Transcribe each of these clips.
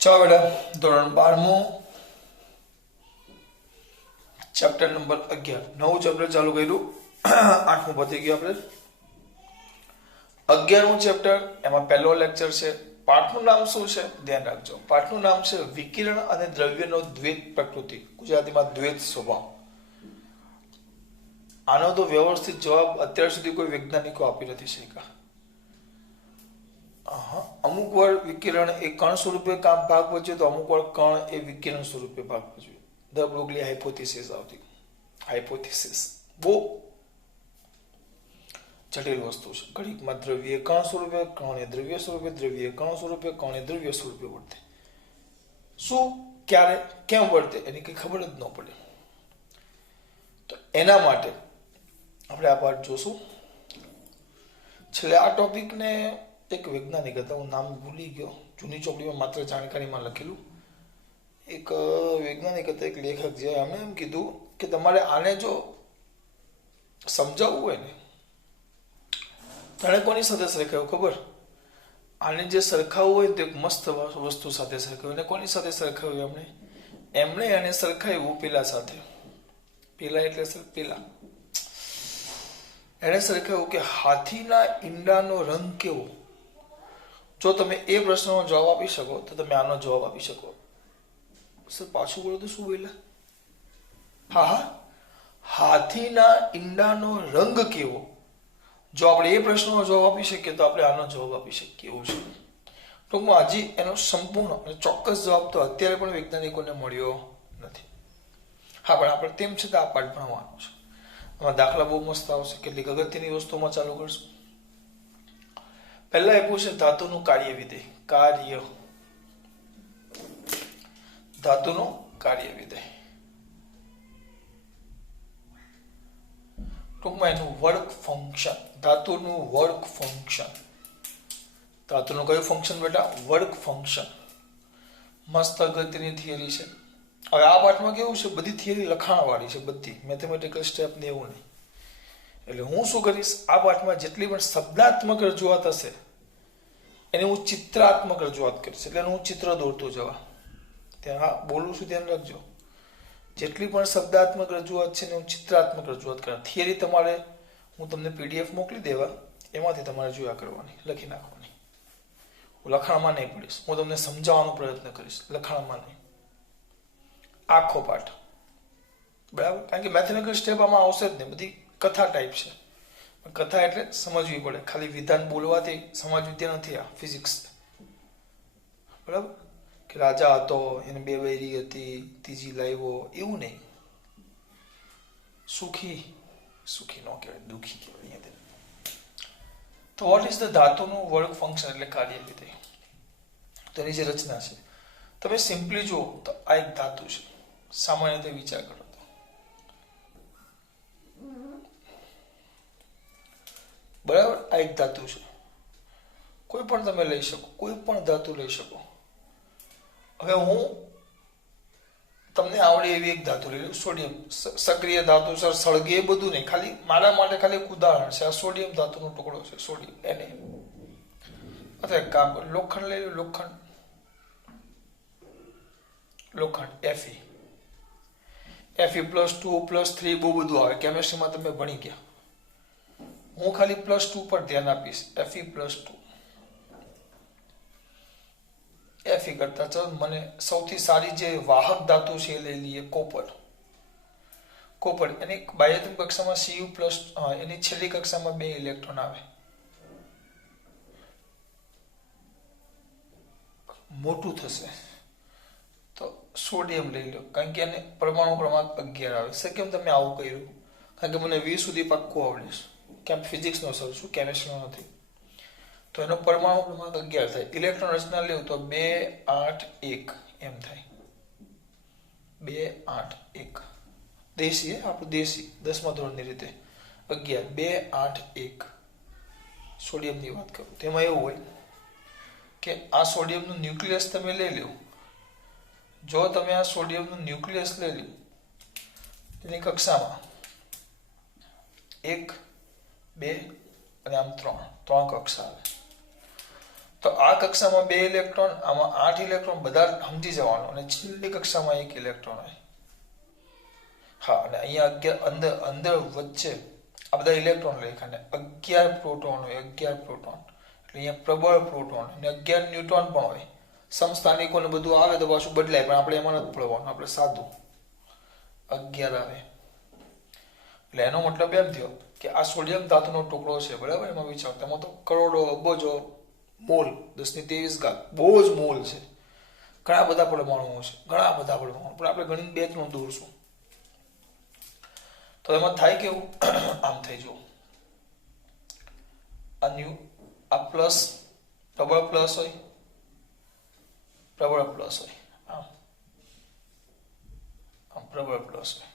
ચાલો બેટા, ધોરણ 12 ચેપ્ટર નંબર 11 નવું ચેપ્ટર ચાલુ કર્યું. 8મું પતી ગયું. આપણે 11મું ચેપ્ટર, એમાં પહેલો લેક્ચર છે. પાઠનું નામ શું છે ધ્યાન રાખજો. પાઠનું નામ છે વિકિરણ અને દ્રવ્યનો દ્વૈત પ્રકૃતિ, ગુજરાતીમાં દ્વૈત સ્વભાવ. આનો તો વ્યવસ્થિત જવાબ અત્યાર સુધી કોઈ વૈજ્ઞાનિકો આપી નથી શક્યા. અમુક વાર વિકિરણ એ કણ સ્વરૂપે ભાગ ભજવે તો અમુક વાર કણ એ વિકિરણ સ્વરૂપે ભાગ ભજવે. ધ બ્રોગલી હાઇપોથિસિસ આવતી. હાઇપોથિસિસ બહુ જટિલ વસ્તુ છે. ઘડીકમાં દ્રવ્ય કણ સ્વરૂપે, કણ એ દ્રવ્ય સ્વરૂપે, દ્રવ્ય કણ સ્વરૂપે, કણ એ દ્રવ્ય સ્વરૂપે વર્તે. શું, ક્યારે, કેમ વર્તે એની કઈ ખબર જ ન પડે. તો એના માટે આપણે આ પાઠ જોશું. છેલ્લે આ ટોપિકને એક વૈજ્ઞાનિક હતા, હું નામ ભૂલી ગયો, જૂની ચોપડીમાં માત્ર જાણકારીમાં લખેલું. એક વૈજ્ઞાનિક હતા, એક લેખક જે એમણે એમ કીધું કે તમારે આને જો સમજાવવું હોય ને, તાણે કોની સાથે સરખાવ્યું ખબર? આને જે સરખાવવું હોય તો એક મસ્ત વસ્તુ સાથે સરખાવ્યું. અને કોની સાથે સરખાવ્યું? એમણે એને સરખાવ્યું પેલા સાથે. પેલા એટલે પેલા એને સરખાવ્યું કે હાથીના ઈંડાનો રંગ કેવો. જો તમે એ પ્રશ્નનો જવાબ આપી શકો તો તમે આનો જવાબ આપી શકો. સર પાછું બોલો તો શું બોલ્યા? હા, હાથીના ઈંડાનો રંગ કેવો. જો આપણે એ પ્રશ્નનો જવાબ આપી શકીએ તો આપણે આનો જવાબ આપી શકીએ એવું છે. ટૂંકમાં હજી એનો સંપૂર્ણ અને ચોક્કસ જવાબ તો અત્યારે પણ વૈજ્ઞાનિકોને મળ્યો નથી. હા, પણ આપણે તેમ છતાં આ પાઠ ભણવાનો છે. આમાં દાખલા બહુ મસ્ત આવશે. કેટલીક અગત્યની વસ્તુમાં ચાલુ કરશું. પહેલા આપ્યું છે ધાતુનું કાર્ય વિધેય. ધાતુનું કાર્ય વિધેય, ટૂંકમાં એનું વર્ક ફંક્શન. ધાતુનું વર્ક ફંક્શન. ધાતુનું કયું ફંક્શન બેટા? Work function. મસ્ત અગત્યની થિયરી છે. હવે આ પાઠમાં કેવું છે, બધી થિયરી લખાણવાળી છે, બધી મેથેમેટિકલ સ્ટેપ ને એવું નહીં. એટલે હું શું કરીશ, આ પાઠમાં જેટલી પણ શબ્દાત્મક રજૂઆત હશે એને હું ચિત્રાત્મક રજૂઆત કરીશ. એટલે હું ચિત્ર દોરતો જવા. ત્યાં બોલું છું ધ્યાન રાખજો. જેટલી પણ શબ્દાત્મક રજૂઆત છે ને હું ચિત્રાત્મક રજૂઆત કરા. થિયરી તમારે હું તમને પીડીએફ મોકલી દેવા, એમાંથી તમારે જોયા કરવાની, લખી નાખવાની. હું લખાણમાં નહીં પડીશ, હું તમને સમજાવવાનો પ્રયત્ન કરીશ, લખાણમાં નહીં. આખો પાઠ બરાબર. કારણ કે મેથેમેટિકલ સ્ટેપ આમાં આવશે જ નહીં, બધી કથા ટાઈપ છે. કથા એટલે સમજવી પડે. ખાલી વિધાન બોલવાથી સમજવી તે નથી. આ ફિઝિક્સ બરાબર. કે રાજા હતો, એને 2 બૈરી હતી, ત્રીજી લાવ્યો, એવું નહીં. સુખી ન કહેવાય, દુઃખી કહેવાય. તો વોટ ઇઝ ધ ધાતુનું વર્ક ફંક્શન એટલે કાર્ય વિધેય. તો એની જે રચના છે તમે સિમ્પલી જુઓ તો આ એક ધાતુ છે. સામાન્ય રીતે વિચાર કરો તો બરાબર, આ એક ધાતુ છે. કોઈ પણ તમે લઈ શકો, કોઈ પણ ધાતુ લઈ શકો. હવે હું તમને આવડે એવી એક ધાતુ લઈ લઉં, સોડિયમ. સક્રિય ધાતુ સર, સળગે એ બધું નહીં, ખાલી મારા માટે ખાલી એક ઉદાહરણ છે. આ સોડિયમ ધાતુનો ટુકડો છે, સોડિયમ. એને અથવા એક કામ કરો, લોખંડ લઈ લો. લોખંડ Fe +2 +3 બહુ બધું આવે. કેમેસ્ટ્રીમાં તમે ભણી ગયા. હું ખાલી +2 પર ધ્યાન આપીશ. Fe +2. Fe કરતા ચાલો મને સૌથી સારી જે વાહક ધાતુ છે એ લઈ લઈએ, કોપર. એની બાહ્યતમ કક્ષામાં Cu+, એની છેલ્લી કક્ષામાં 2 ઇલેક્ટ્રોન આવે. મોટું થશે તો સોડિયમ લઈ લો, કારણ કે એને પરમાણુ ક્રમાંક 11 આવે. સર કેમ તમે આવું કર્યું? કારણ કે મને 20 સુધી પાક્કું આવડે છે. કેમ ફિઝિક્સનો સર છું, કેમેસ્ટ્રીનો નથી. તો એનો પરમાણુ ક્રમાંક 11 થાય. ઇલેક્ટ્રોન રચના લેવું તો 2 8 1 એમ થાય. 2 8 1 દેશી, આપણું દેશી 10મા ધોરણની રીતે 11 2 8 1. સોડિયમની વાત કરું તેમાં એવું હોય કે આ સોડિયમનું ન્યુક્લિયસ તમે લઈ લો. જો તમે આ સોડિયમનું ન્યુક્લિયસ લઈ લો, તેની કક્ષામાં 1 2 અને આમ 3 કક્ષા આવે. તો આ કક્ષામાં 2 ઇલેક્ટ્રોન, આમાં 8 ઇલેક્ટ્રોન, બધા સમજી જવાનું. અને છેલ્લી કક્ષામાં 1 ઇલેક્ટ્રોન હોય. હા, અને અહીંયા 11 અંદર વચ્ચે આ બધા ઇલેક્ટ્રોન લખ્યા ને 11 પ્રોટોન હોય, 11 પ્રોટોન. એટલે અહીંયા પ્રબળ પ્રોટોન અને 11 ન્યુટ્રોન પણ હોય. સમસ્થાનિકો ને બધું આવે તો પાછું બદલાય, પણ આપણે એમાં નથી પડવાનું, આપણે સાદું 11 આવે. એટલે એનો મતલબ એમ થયો કે આ સોડિયમ ધાતુનો ટુકડો છે, બરાબર. એમાં વિચાર, તેમાં તો કરોડો, અબજો મોલ, 1023 બહુ જ મોલ છે. ઘણા બધા પરમાણુઓ છે, ઘણા બધા પરમાણુ, પણ આપણે ગણીને 2-3 દોરશું. તો એમાં થાય કેવું, આમ થઈ જવું, આ પ્લસ પ્રબળ પ્લસ હોય, પ્રબળ પ્લસ હોય, આમ પ્રબળ પ્લસ હોય,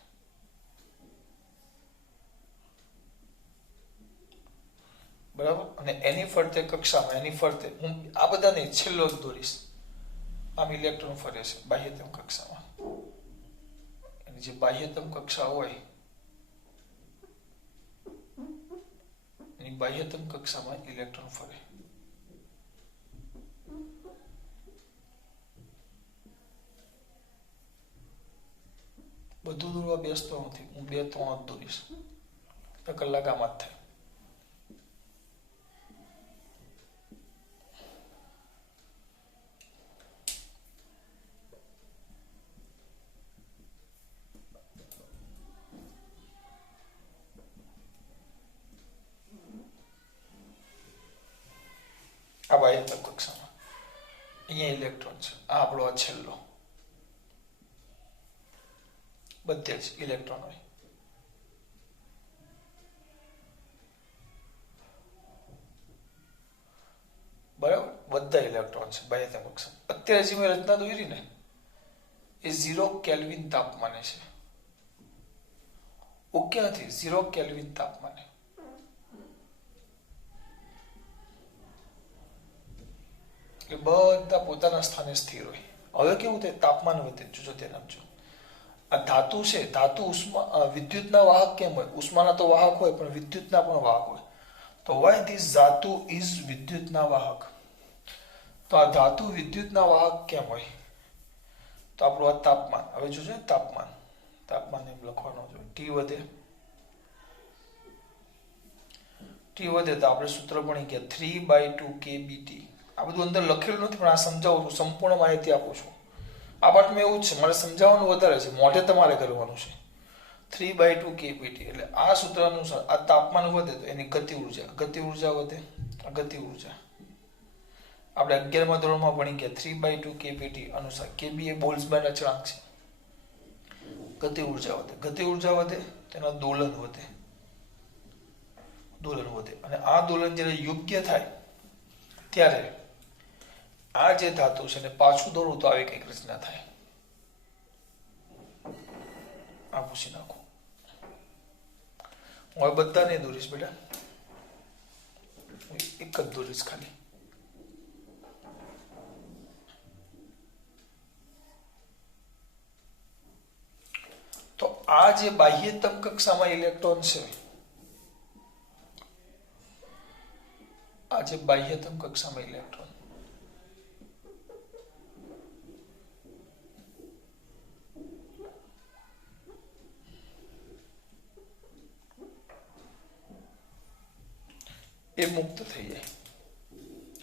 બરાબર. અને એની ફરતે કક્ષામાં, એની ફરતે હું આ બધાને છેલ્લો જ દોરીશ. આમ ઇલેક્ટ્રોન ફરે છે બાહ્યતમ કક્ષામાં. એની જે બાહ્યતમ કક્ષા હોય, એની બાહ્યતમ કક્ષામાં ઇલેક્ટ્રોન ફરે. બધું દોરવા બેસતો નથી, હું 2-3 જ દોરીશ. કલાક આમાં જ થાય. આ બાહ્યતમ કક્ષામાં અહીંયા ઇલેક્ટ્રોન છે. આ આપણો આ છેલ્લો, બધે જ ઇલેક્ટ્રોન હોય. બરાબર, બધા ઇલેક્ટ્રોન છે બાહ્યતમ કક્ષા. અત્યારે જે મેં રચના દોરી ને એ 0 કેલ્વિન તાપમાને છે. ઓકે નથી, 0 કેલ્વિન તાપમાને. એટલે બધા પોતાના સ્થાને સ્થિર હોય. હવે કેવું થાય, તાપમાન વધે. જોજો ધ્યાન આપજો. આ ધાતુ છે, ધાતુ ઉષ્મા વિદ્યુતના વાહક કેમ હોય? ઉષ્માના તો વાહક હોય, પણ વિદ્યુતના પણ વાહક હોય. તો વાય ધીસ ધાતુ ઇઝ વિદ્યુતના વાહક. તો આ ધાતુ વિદ્યુતના વાહક કેમ હોય? તો આપણું આ તાપમાન. હવે જોજો તાપમાન, તાપમાન એમ લખવાનું જોઈએ. ટી વધે, ટી વધે તો આપણે સૂત્ર ભણી ગયા 3/2 kBT. આ બધું અંદર લખેલું નથી, પણ આ સમજાવું છું, સંપૂર્ણ માહિતી આપું છું. આ પાઠમાં એવું જ છે, મારે સમજાવવાનું વધારે છે, મોઢે તમારે કરવાનું છે. 3/2 kBT. એટલે આ સૂત્ર અનુસાર આ તાપમાન વધે તો એની ગતિ ઉર્જા, ગતિ ઉર્જા વધે. આ ગતિ ઉર્જા આપણે 11મા ધોરણમાં ભણી ગયા 3/2 kBT અનુસાર. kB એ બોલ્ટ્ઝમેન અચળાંક છે. ગતિ ઉર્જા વધે, ગતિ ઉર્જા વધે તેનો દોલન વધે, દોલન વધે. અને આ દોલન જ્યારે યોગ્ય થાય ત્યારે આ જે ધાતુ છે ને પાછું દોરવું તો આવી કઈક રચના થાય. આ પૂછી નાખો. હું બધા નહીં દોરીશ બેટા, એક જ દોરીશ ખાલી. તો આ જે બાહ્યતમ કક્ષામાં ઇલેક્ટ્રોન છે, આ જે બાહ્યતમ કક્ષામાં ઇલેક્ટ્રોન, એ મુક્ત થઈ જાય.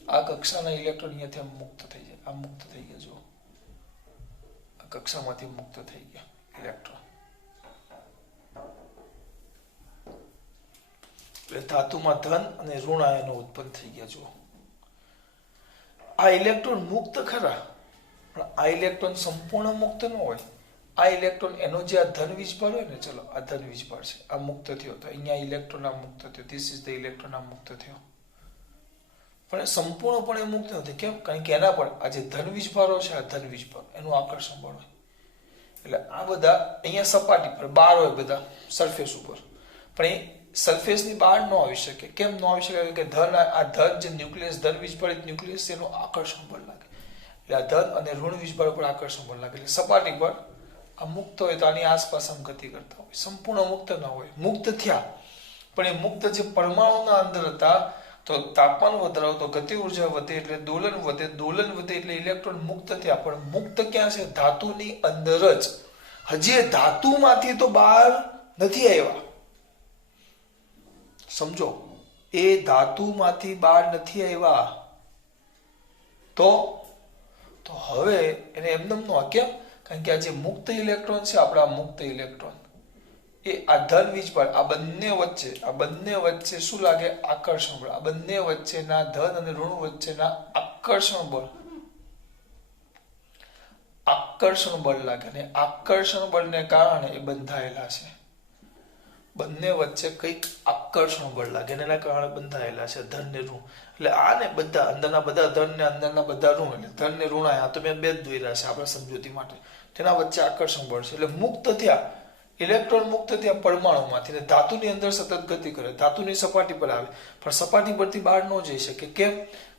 આ કક્ષાના ઇલેક્ટ્રોન અહીંયાથી આમ મુક્ત થઈ જાય. આ મુક્ત થઈ ગયા. જો આ કક્ષામાંથી મુક્ત થઈ ગયા ઇલેક્ટ્રોન. એટલે ધાતુમાં ધન અને ઋણ આયનો ઉત્પન્ન થઈ ગયા. જો આ ઇલેક્ટ્રોન મુક્ત ખરા, પણ આ ઇલેક્ટ્રોન સંપૂર્ણ મુક્ત ન હોય. આ ઇલેક્ટ્રોન એનો જે આ ધન વીજભાર હોય ને, ચલો આ ધન વીજભાર છે, આ મુક્ત થયો, તો અહીંયા ઇલેક્ટ્રોન આ મુક્ત થયો. ધીસ ઇઝ ધ ઇલેક્ટ્રોન આ મુક્ત થયો. પણ સંપૂર્ણપણે મુક્ત નથી. કેમ? કારણ કે એના પર આ જે ધન વીજભારો છે, આ ધન વીજભાર એનું આકર્ષણ બળ હોય. એટલે આ બધા અહીંયા સપાટી પર બહાર હોય, બધા સરફેસ ઉપર, પણ એ સરફેસની બહાર ન આવી શકે. કેમ ન આવી શકે? કે ધન, આ ધન જે ન્યુક્લિયસ, ધન વીજભારિત ન્યુક્લિયસ એનું આકર્ષણ બળ લાગે. એટલે આ ધન અને ઋણ વીજભાર પર આકર્ષણ બળ લાગે. એટલે સપાટી પર આ મુક્ત હોય તો આની આસપાસ આમ ગતિ કરતા હોય. સંપૂર્ણ મુક્ત ના હોય. મુક્ત થયા, પણ એ મુક્ત જે પરમાણુના અંદર હતા, તો તાપમાન વધારો તો ગતિ ઉર્જા વધે એટલે દોલન વધે, દોલન વધે એટલે ઇલેક્ટ્રોન મુક્ત થયા. પણ મુક્ત ક્યાં છે? ધાતુની અંદર જ. હજી એ ધાતુમાંથી તો બહાર નથી આવ્યા. સમજો, એ ધાતુમાંથી બહાર નથી આવ્યા. તો હવે એને એમને નો કેમ? કારણ કે આ જે મુક્ત ઇલેક્ટ્રોન છે, આપણા મુક્ત ઇલેક્ટ્રોન, એ આ ધન વીજભાર, આ બંને વચ્ચે શું લાગે? આકર્ષણ બળ. આ બંને વચ્ચેના ધન અને ઋણ વચ્ચેના આકર્ષણ બળ લાગે, અને આકર્ષણ બળને કારણે એ બંધાયેલા છે. બંને વચ્ચે કંઈક આકર્ષણ બળ લાગે એના કારણે બંધાયેલા છે ધન ને ઋણ. એટલે આ ને બધા અંદરના બધા ધન ને અંદરના બધા ઋણ, એટલે ધન ને ઋણ આ તો મેં બે જ દોર્યા છે આપણા સમજૂતી માટે. તેના વચ્ચે આકર્ષણ બળ છે. એટલે મુક્ત થયા ઇલેક્ટ્રોન, મુક્ત થયા પરમાણુમાંથી, ધાતુની અંદર સતત ગતિ કરે, ધાતુની સપાટી પર આવે, પણ સપાટી પરથી બહાર ન જઈ શકે. કેમ?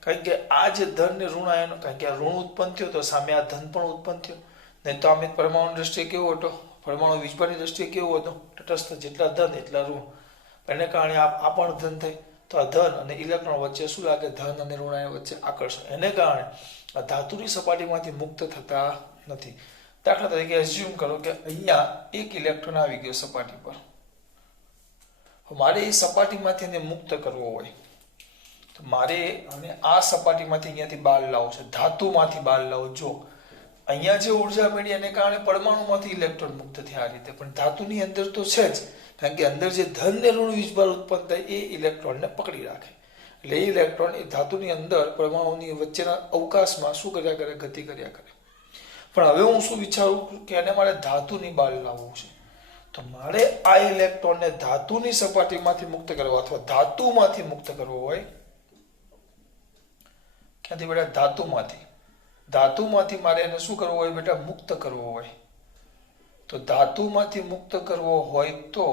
કારણ કે આ જે ધન ને ઋણ આયનો, કારણ કે આ ઋણ ઉત્પન્ન થયો તો સામે આ ધન પણ ઉત્પન્ન થયો. નહીં તો આમ પરમાણુ દ્રષ્ટિએ કેવો હતો? પરમાણુ વીજભારની દ્રષ્ટિએ કેવો હતો? તટસ્થ, જેટલા ધન એટલા ઋણ. એને કારણે આ પણ ધન થાય. તો આ ધન અને ઇલેક્ટ્રોન વચ્ચે શું લાગે? ધન અને ઋણ વચ્ચે આકર્ષણ. એને કારણે આ ધાતુની સપાટીમાંથી મુક્ત થતા નથી. દાખલા તરીકે એઝ્યુમ કરો કે અહીંયા એક ઇલેક્ટ્રોન આવી ગયો સપાટી પર. મારે એ સપાટીમાંથી એને મુક્ત કરવો હોય તો મારે અને આ સપાટીમાંથી અહીંયાથી બહાર લાવવો છે, ધાતુમાંથી બહાર લાવો. જો અહીંયા જે ઉર્જા મળી એને કારણે પરમાણુમાંથી ઇલેક્ટ્રોન મુક્ત થયા આ રીતે, પણ ધાતુની અંદર તો છે જ, કારણ કે અંદર જે ધન ને ઋણ વીજભાર ઉત્પન્ન થાય એ ઇલેક્ટ્રોનને પકડી રાખે. એટલે એ ઇલેક્ટ્રોન એ ધાતુની અંદર પરમાણુની વચ્ચેના અવકાશમાં શું કર્યા કરે? ગતિ કર્યા કરે. પણ હવે હું શું વિચારું કે એને મારે ધાતુની બહાર લાવવું છે, તો મારે આ ઇલેક્ટ્રોનને ધાતુની સપાટીમાંથી મુક્ત કરવા અથવા ધાતુમાંથી મુક્ત કરવો હોય. ક્યાંથી બેટા? ધાતુમાંથી મારે એને શું કરવું હોય બેટા? મુક્ત કરવો હોય. તો ધાતુમાંથી મુક્ત કરવો હોય તો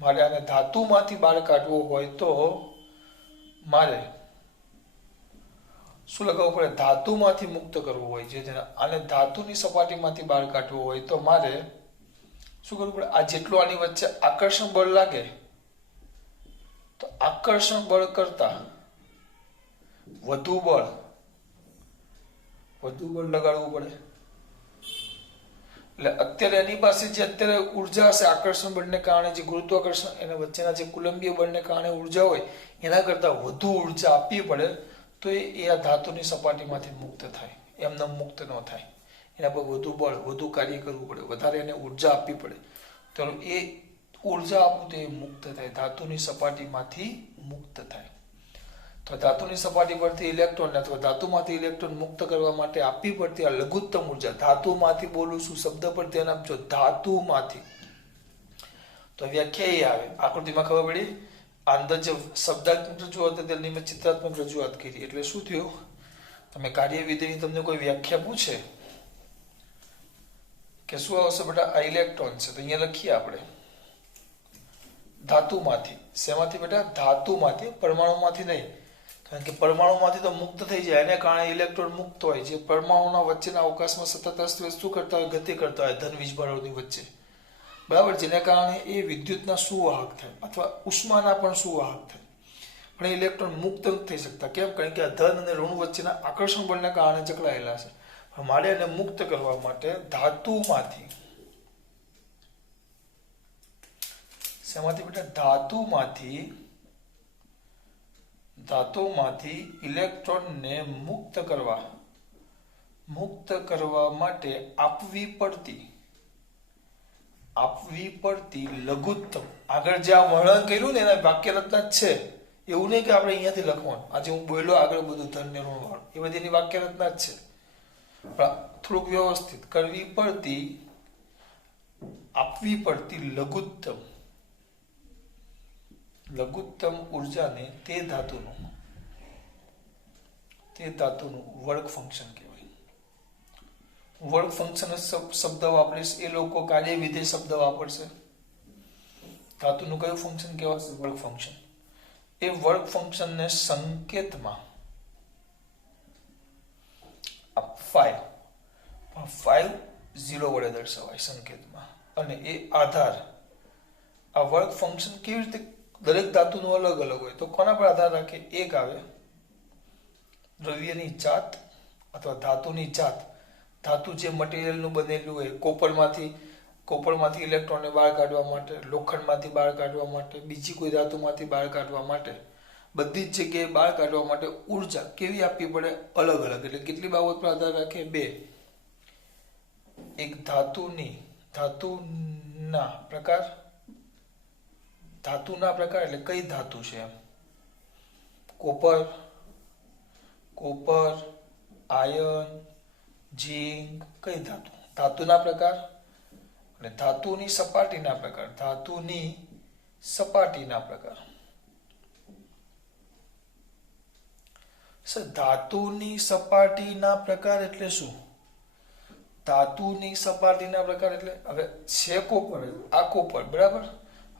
મારે આને ધાતુમાંથી બહાર કાઢવો હોય તો મારે શું લગાવવું પડે? ધાતુમાંથી મુક્ત કરવું હોય. આને ધાતુની સપાટીમાંથી બહાર કાઢવું હોય તો મારે શું કરવું પડે? આ જેટલું આની વચ્ચે આકર્ષણ બળ લાગે, તો આકર્ષણ બળ કરતા વધુ બળ લગાડવું પડે. એટલે અત્યારે એની પાસે જે અત્યારે ઉર્જા હશે આકર્ષણ બળને કારણે, જે ગુરુત્વાકર્ષણ એના વચ્ચેના જે કુલંબીય બળને કારણે ઉર્જા હોય એના કરતા વધુ ઉર્જા આપવી પડે, તો એ આ ધાતુની સપાટીમાંથી મુક્ત થાય. એમને મુક્ત ન થાય. એના પર વધુ બળ, વધુ કાર્ય કરવું પડે, વધારે એને ઉર્જા આપવી પડે. તો એ ઉર્જા આપવું તો એ મુક્ત થાય, ધાતુની સપાટીમાંથી મુક્ત થાય. તો ધાતુની સપાટી પરથી ઇલેક્ટ્રોન અથવા ધાતુમાંથી ઇલેક્ટ્રોન મુક્ત કરવા માટે આપવી પડતી આ લઘુત્તમ ઉર્જા, ધાતુમાંથી બોલું છું, શબ્દ પર ધ્યાન આપજો, ધાતુમાંથી. તો વ્યાખ્યા આવે આકૃતિમાં ખબર પડી. અંદર જે શબ્દાત્મક રજૂઆત હતી તેની મેં ચિત્રાત્મક રજૂઆત કરી. એટલે શું થયું? તમે કાર્યવિધિની તમને કોઈ વ્યાખ્યા પૂછે કે શું આવશે બેટા? આ ઇલેક્ટ્રોન છે, તો અહીંયા લખીએ આપણે ધાતુમાંથી. શેમાંથી બેટા? ધાતુમાંથી, પરમાણુમાંથી નહીં. કારણ કે પરમાણુમાંથી તો મુક્ત થઈ જાય, એને કારણે ઇલેક્ટ્રોન મુક્ત હોય. જે પરમાણુના વચ્ચેના અવકાશમાં સતત અસ્તવ્યસ્ત શું કરતા હોય? ગતિ કરતા હોય ધન વીજભારોની વચ્ચે, બરાબર. જેને કારણે એ વિદ્યુતના સુવાહક થાય અથવા ઉષ્માના પણ સુવાહક થાય. પણ ઇલેક્ટ્રોન મુક્ત નથી થઈ શકતા. કેમ? કારણ કે આ ધન અને ઋણ વચ્ચેના આકર્ષણ બળને કારણે જકડાયેલા છે. પણ મારે એને મુક્ત કરવા માટે ધાતુમાંથી, શેમાંથી બેટા? ધાતુમાંથી ઇલેક્ટ્રોનને મુક્ત કરવા માટે આપવી પડતી લઘુત્તમ, આગળ જે આ વર્ણન કર્યું ને એના વાક્ય રચના જ છે, એવું નહીં કે આપણે અહીંયાથી લખવાનું. આજે હું બોલ્યો આગળ બધું ધન ને ઋણ વાળું, એ બધી એની વાક્ય રચના જ છે. પણ થોડુંક વ્યવસ્થિત કરવી પડતી, આપવી પડતી લઘુત્તમ ઉર્જાને તે ધાતુનું વર્ક ફંક્શન કહેવાય. વર્ક ફંક્શન શબ્દ વાપરીશ, એ લોકો કાર્ય વિધેય શબ્દ વાપરશે. ધાતુનું કયું ફંક્શન કહેવાશે? Work function. એ વર્ક ફંક્શનને સંકેતમાં 5 વડે દર્શાવાય સંકેતમાં. અને એ આધાર, આ વર્ક ફંક્શન કેવી રીતે દરેક ધાતુનું અલગ અલગ હોય તો કોના પર આધાર રાખે? એક આવે દ્રવ્યની જાત અથવા ધાતુની જાત. ધાતુ જે મટીરિયલનું બનેલું હોય, કોપરમાંથી ઇલેક્ટ્રોનને બહાર કાઢવા માટે, લોખંડમાંથી બહાર કાઢવા માટે, બીજી કોઈ ધાતુમાંથી બહાર કાઢવા માટે, બધી જ જગ્યાએ બહાર કાઢવા માટે ઉર્જા કેવી આપવી પડે? અલગ અલગ. એટલે કેટલી બાબત પર આધાર રાખે? બે. એક ધાતુના પ્રકાર એટલે કઈ ધાતુ છે એમ? કોપર, આયર્ન, ઝીંક, કઈ ધાતુના પ્રકાર અને ધાતુની સપાટીના પ્રકાર. ધાતુની સપાટીના પ્રકાર એટલે શું? ધાતુની સપાટીના પ્રકાર એટલે હવે છે કોપર, આ કોપર બરાબર.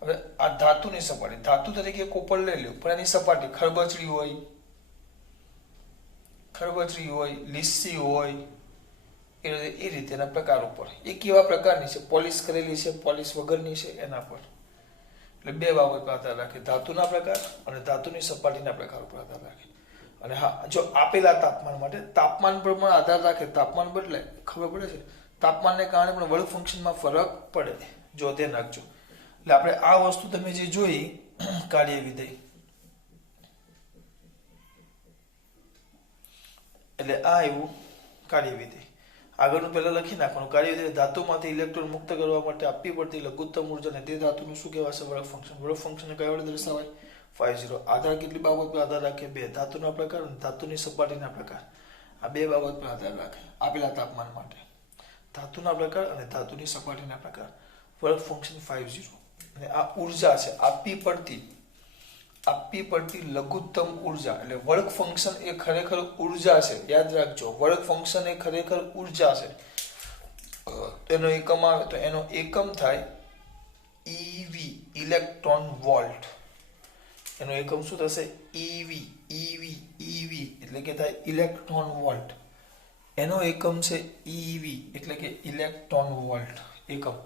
હવે આ ધાતુની સપાટી, ધાતુ તરીકે કોપર લઈ લ્યો, પણ એની સપાટી ખરબચડી હોય, લીસી હોય, એ રીતેના પ્રકાર ઉપર. એ કેવા પ્રકારની છે? પોલિશ કરેલી છે, પોલિશ વગરની છે, એના પર. એટલે બે બાબત પર આધાર રાખે, ધાતુના પ્રકાર અને ધાતુની સપાટીના પ્રકાર ઉપર આધાર રાખે. અને હા, જો આપેલા તાપમાન માટે તાપમાન પર પણ આધાર રાખે. તાપમાન બદલાય, ખબર પડે છે? તાપમાનને કારણે પણ વર્ક ફંક્શનમાં ફરક પડે, જો ધ્યાન રાખજો. એટલે આપણે આ વસ્તુ તમે જે જોઈ કાર્ય વિધેય, એટલે આ એવું કાર્ય વિધેય. આગળનું પહેલા લખી નાખવાનું. કાર્ય વિધેય ધાતુમાંથી ઇલેક્ટ્રોન મુક્ત કરવા માટે આપવી પડતી લઘુત્તમ ઉર્જાને તે ધાતુનું શું કહેવાશે? Work function. વર્ક ફંક્શનને કયા વડે દર્શાવાય? 50. આધાર કેટલી બાબત પર આધાર રાખે? બે. ધાતુના પ્રકાર અને ધાતુની સપાટીના પ્રકાર. આ બે બાબત પર આધાર રાખે આપેલા તાપમાન માટે. ધાતુના પ્રકાર અને ધાતુની સપાટીના પ્રકાર. Work function 50. અને આ ઉર્જા છે, આપવી પડતી લઘુત્તમ ઉર્જા. એટલે વર્ક ફંક્શન એ ખરેખર ઉર્જા છે. યાદ રાખજો, વર્ક ફંક્શન એ ખરેખર ઉર્જા છે. એનો એકમ આવે તો એનો એકમ થાય EV, ઇલેક્ટ્રોન વોલ્ટ. એનો એકમ શું થશે? EV એટલે કે થાય ઇલેક્ટ્રોન વોલ્ટ. એનો એકમ છે EV એટલે કે ઇલેક્ટ્રોન વોલ્ટ એકમ.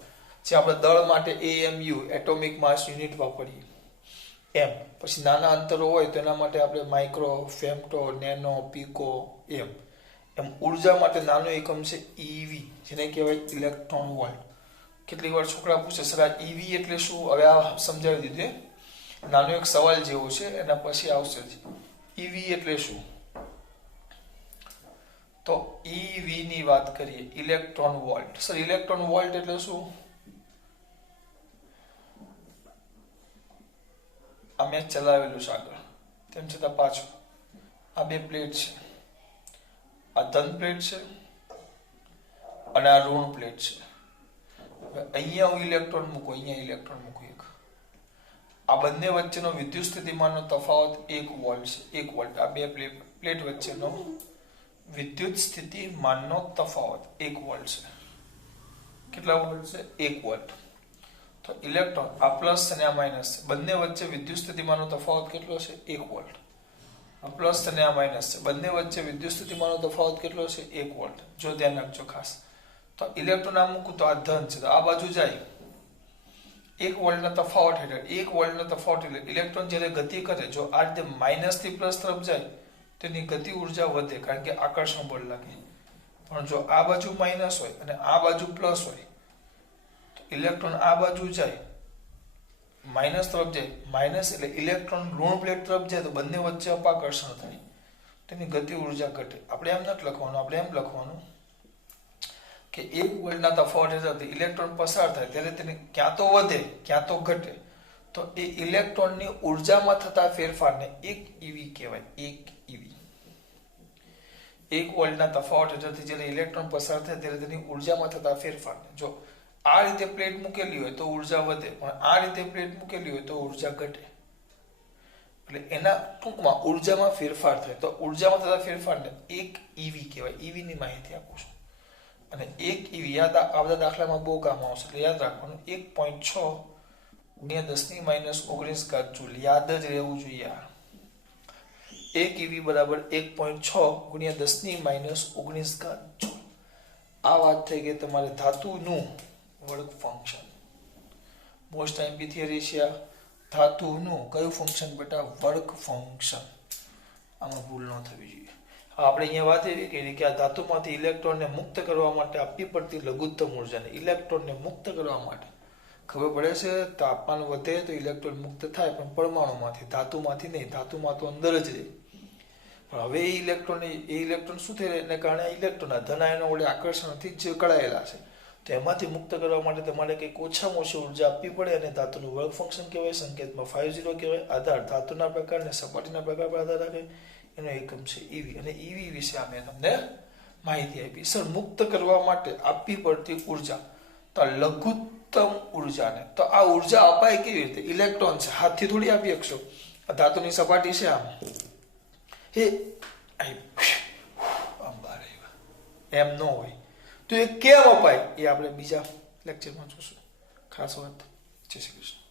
જે આપણે દળ માટે AMU, એટોમિક માસ યુનિટ વાપરીએ એમ. પછી નાના અંતરો હોય તો એના માટે આપણે માઇક્રો, ફેમ્ટો, નેનો, પીકો એમ. ઉર્જા માટે નાનો એકમ છે EV, જેને કહેવાય ઇલેક્ટ્રોન વોલ્ટ. કેટલીક વાર છોકરા પૂછે, સર આ EV એટલે શું? હવે આ સમજાવી દીધું. નાનો એક સવાલ જેવો છે, એના પછી આવશે. EV એટલે શું? તો EV ની વાત કરીએ, electron volt. Sir electron volt એટલે શું? આ મેં ચલાવેલું છે આગળ, તેમ છતાં પાછું. આ બે પ્લેટ છે, આ ધન પ્લેટ છે અને આ ઋણ પ્લેટ છે. અહીંયા હું ઇલેક્ટ્રોન મૂકું, અહીંયા ઇલેક્ટ્રોન મૂકું. આ બંને વચ્ચેનો વિદ્યુત સ્થિતિમાનનો તફાવત 1 વોલ્ટ છે. 1 વોલ્ટ. આ બે પ્લેટ વચ્ચેનો વિદ્યુત સ્થિતિમાનનો તફાવત 1 વોલ્ટ છે. કેટલા વોલ્ટ છે? 1 વોલ્ટ. તો ઇલેક્ટ્રોન, આ પ્લસ અને આ માઇનસ છે, બંને વચ્ચે વિદ્યુત સ્થિતિમાનનો તફાવત કેટલો છે? 1 વોલ્ટ. આ પ્લસ અને આ માઇનસ છે, બંને વચ્ચે વિદ્યુત સ્થિતિમાનનો તફાવત કેટલો છે? 1 વોલ્ટ. જો ધ્યાન રાખજો ખાસ. તો ઇલેક્ટ્રોન આ મૂકું તો આ ધન છે, તો આ બાજુ જાય 1 વોલ્ટના તફાવત હેઠળ. 1 વોલ્ટના તફાવત એટલે ઇલેક્ટ્રોન જ્યારે ગતિ કરે, જો આ રીતે માઇનસ થી પ્લસ તરફ જાય તેની ગતિ ઉર્જા વધે, કારણ કે આકર્ષણ બળ લાગે. પણ જો આ બાજુ માઇનસ હોય અને આ બાજુ પ્લસ હોય તો ઇલેક્ટ્રોન આ બાજુ જાય, માઇનસ તરફ જાય. માઇનસ એટલે ઇલેક્ટ્રોન ઋણ પ્લેટ તરફ જાય તો બંને વચ્ચે અપાકર્ષણ થાય, તેની ગતિ ઉર્જા ઘટે. આપણે એમ નથી લખવાનું, આપણે એમ લખવાનું કે 1 વોલ્ટના તફાવત હેઠળ ઇલેક્ટ્રોન પસાર થાય ત્યારે તેને ક્યાં તો વધે ક્યાં તો ઘટે, તો એ ઇલેક્ટ્રોનની ઉર્જામાં થતા ફેરફારને 1 EV કહેવાય. 1 EV. 1 વોલ્ટના તફાવત હેઠળથી જ્યારે ઇલેક્ટ્રોન પસાર થાય ત્યારે તેની ઉર્જામાં થતા ફેરફારને, જો આ રીતે પ્લેટ મૂકેલી હોય તો ઉર્જા વધે, પણ આ રીતે પ્લેટ મૂકેલી હોય તો ઉર્જા ઘટે. એટલે એના ટૂંકમાં ઉર્જામાં ફેરફાર થાય, તો ઉર્જામાં થતા ફેરફારને 1 EV કહેવાય. EV ની માહિતી આપું છું. અને 1 EV યાદ, આ બધા દાખલામાં બહુ કામ આવશે, એટલે યાદ રાખવાનું. 1.6 × 10⁻19 જૂલ. યાદ જ રહેવું જોઈએ. 1 EV બરાબર 1.6 × 10⁻19 જૂલ. આ વાત થઈ ગઈ તમારે ધાતુનું work function. Most imp theory છે. ધાતુનું કયું ફંક્શન બેટા? Work function. આમાં ભૂલ ન થવી જોઈએ. આપણે અહીંયા વાત એવી કરી કે આ ધાતુમાંથી ઇલેક્ટ્રોનને મુક્ત કરવા માટે આપવી પડતી લઘુત્તમ ઉર્જાને ઇલેક્ટ્રોનને મુક્ત કરવા માટે ખબર પડે છે તાપમાન વધે તો ઇલેક્ટ્રોન મુક્ત થાય, પણ પરમાણુમાંથી, ધાતુમાંથી નહીં. ધાતુમાં તો અંદર જ રહે. પણ હવે એ ઇલેક્ટ્રોન શું થાય? એને કારણે ઇલેક્ટ્રોનના ધન આયનો વડે આકર્ષણથી જે કળાયેલા છે તો એમાંથી મુક્ત કરવા માટે તમારે કંઈક ઓછામાં ઓછી ઉર્જા આપવી પડે, અને ધાતુનું વર્ક ફંક્શન કહેવાય. સંકેતમાં 50 કહેવાય. આધાર ધાતુના પ્રકાર અને સપાટીના પ્રકાર પર આધાર રાખે. એનો એકમ છે ઈવી. અને ઈવી વિશે અમે તમને માહિતી આપી. સર, મુક્ત કરવા માટે આપવી પડતી ઉર્જા તો લઘુત્તમ ઉર્જાને, તો આ ઉર્જા અપાય કેવી રીતે? ઇલેક્ટ્રોન છે, હાથથી થોડી આપી શકશો. આ ધાતુની સપાટી છે, આમ એમ ન હોય તો એ કેમ અપાય એ આપણે બીજા લેક્ચરમાં જોશું. ખાસ વાત. જય શ્રી કૃષ્ણ.